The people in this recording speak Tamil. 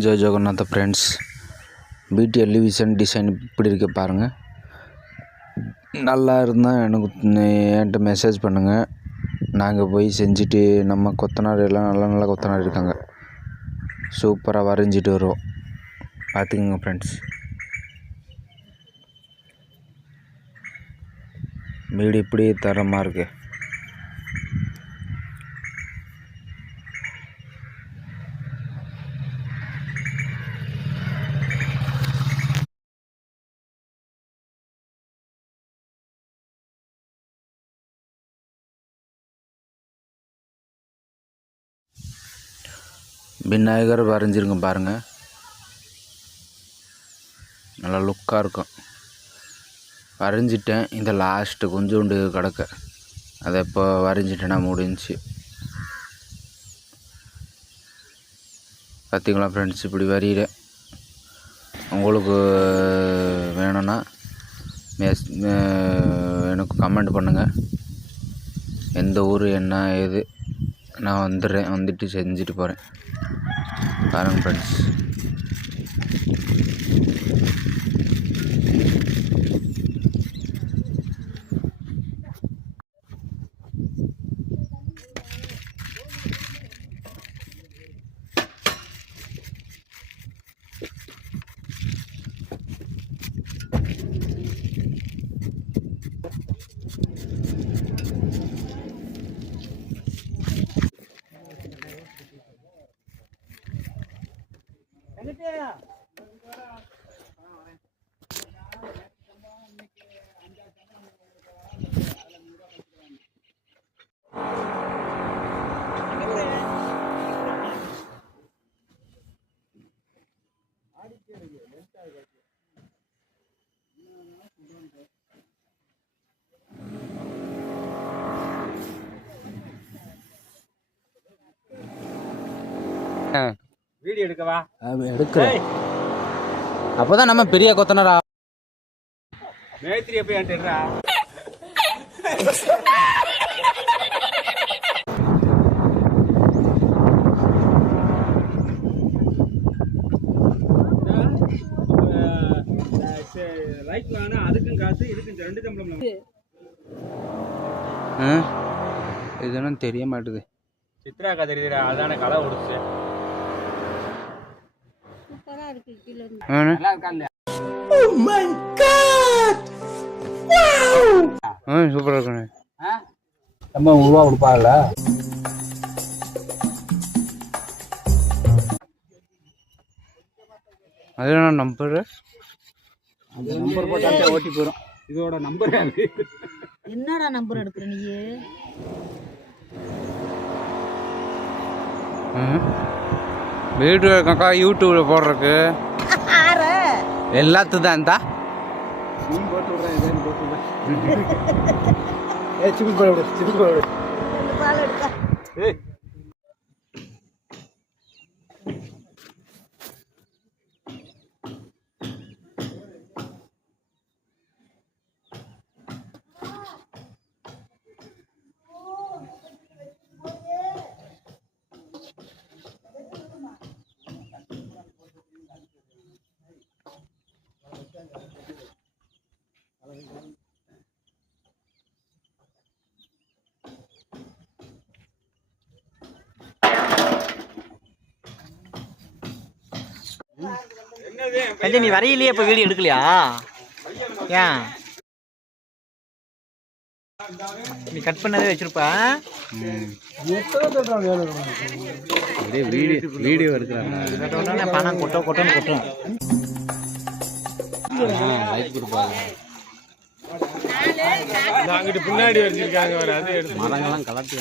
ஜெய் ஜெகநாத ஃப்ரெண்ட்ஸ், பிடி எலிவேஷன் டிசைன் இப்படி இருக்க பாருங்கள். நல்லா இருந்தால் எனக்கு என்கிட்ட மெசேஜ் பண்ணுங்கள். நாங்கள் போய் செஞ்சுட்டு நம்ம கொத்தனார் எல்லாம் நல்ல கொத்தனார் இருக்காங்க, சூப்பராக வரைஞ்சிட்டு வருவோம். பார்த்துக்குங்க ஃப்ரெண்ட்ஸ். வீடு இப்படி தரமாக இருக்குது. விநாயகர் வரைஞ்சிருங்க பாருங்கள், நல்லா லுக்காக இருக்கும். வரைஞ்சிட்டேன், இந்த லாஸ்ட்டு கொஞ்சோண்டு கிடக்க, அதை இப்போ வரைஞ்சிட்டேன்னா முடிஞ்சு. பார்த்திங்களா ஃப்ரெண்ட்ஸ், இப்படி வரைகிறேன். உங்களுக்கு வேணும்னா எனக்கு கமெண்ட் பண்ணுங்கள், எந்த ஊர் என்ன ஏது, நான் வந்துட்டு செஞ்சுட்டு போகிறேன். பாருங்கள் ஃப்ரெண்ட்ஸ். வீடியோ எடுக்கவா? எடுக்கிறேன், அப்போதான் நம்ம பெரிய கொத்தனாரா. மேத்திரி எப்படி ஆண்டா லைக் வாங்க, அதுக்கும் காசு இதுக்கும் 2 சம்பளம். இதெல்லாம் தெரிய மாட்டுது. சித்ரா கதிரா அதான களை ஓடுச்சு. சூப்பரா இருக்கு. கீழ நல்லா இருக்காங்க. ஓ மை காட், வாவ், சூப்பரா இருக்குங்க. நம்ம ரூபா கொடுப்பாங்கல, அது என்ன நம்பர்? அந்த நம்பர் போட்டாலே ஓட்டி போறோம். இதோட நம்பர் என்னடா நம்பர் எடுக்குற நீ? வீடியோ கக்கா யூடியூப்ல போடுறதுக்கு எல்லாத்துக்கும் தான் இருந்தா நீ போட்டு விடுறேன், இதேன்னு போட்டு விடுறேன். சிபில் போட விடு, சிபில் போட விடு. பால் எடுக்க. ஏய் நீ வரையிலேயே இப்ப வீடியோ எடுக்கலையா? ஏன் நீ கட் பண்ணதே வச்சிருப்ப? வீடியோ எடுக்கிறாங்க, பணம் கொட்டோன்னு கொட்டும். லைக் கொடுப்பாங்க. அங்கிட்டு பின்னாடி வச்சிருக்காங்க, அது எடுத்து மரங்கள்லாம் கலட்டி